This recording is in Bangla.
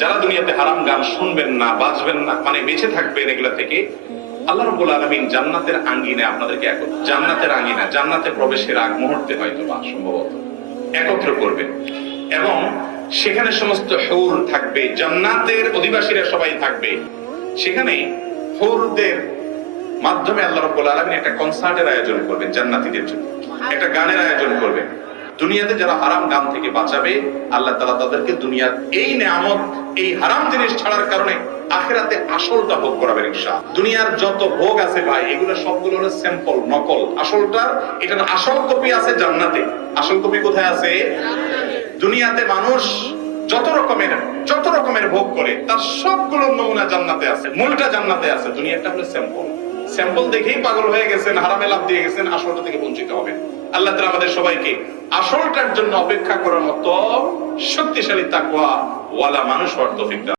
যারা দুনিয়াতে হারাম গান শুনবেন না, বাজবেন না, মানে বেঁচে থাকবেন এগুলা থেকে, আল্লাহ রাব্বুল আলামিন জান্নাতের আঙ্গিনায় আপনাদেরকে জান্নাতে প্রবেশের আগ মুহূর্তে হয়তো বা সম্ভবত একত্র করবেন, এবং সেখানে সমস্ত হুর থাকবে, জান্নাতের অধিবাসীরা সবাই থাকবে। সেখানে হুরদের মাধ্যমে আল্লাহ রাব্বুল আলামিন একটা কনসার্টের আয়োজন করবেন জান্নাতীদের জন্য, একটা গানের আয়োজন করবেন। দুনিয়াতে যারা হারাম গান থেকে বাঁচাবে, আল্লাহ তাআলা তাদেরকে দুনিয়ার এই নেয়ামত, এই হারাম জিনিস ছাড়ার কারণে আখিরাতে আসলটা ভোগ করাবেন ইনশাআল্লাহ। দুনিয়ার যত ভোগ আছে ভাই, এগুলো সবগুলো হলো স্যাম্পল, নকল। আসলটার, এটার আসল কপি আছে জান্নাতে। আসল কপি কোথায় আছে? দুনিয়াতে মানুষ যত রকমের ভোগ করে, তার সবগুলো নমুনা জান্নাতে আছে, মূলটা জান্নাতে আছে। দুনিয়াটা হলো স্যাম্পল দেখেই পাগল হয়ে গেছেন, হারামে লাভ দিয়ে গেছেন, আসলটা থেকে বঞ্চিত হবেন। আল্লাহ তাআলা আমাদের সবাইকে আসলটার জন্য অপেক্ষা করার মতো শক্তিশালী তাকওয়া ওয়ালা মানুষ হওয়ার তৌফিক দান।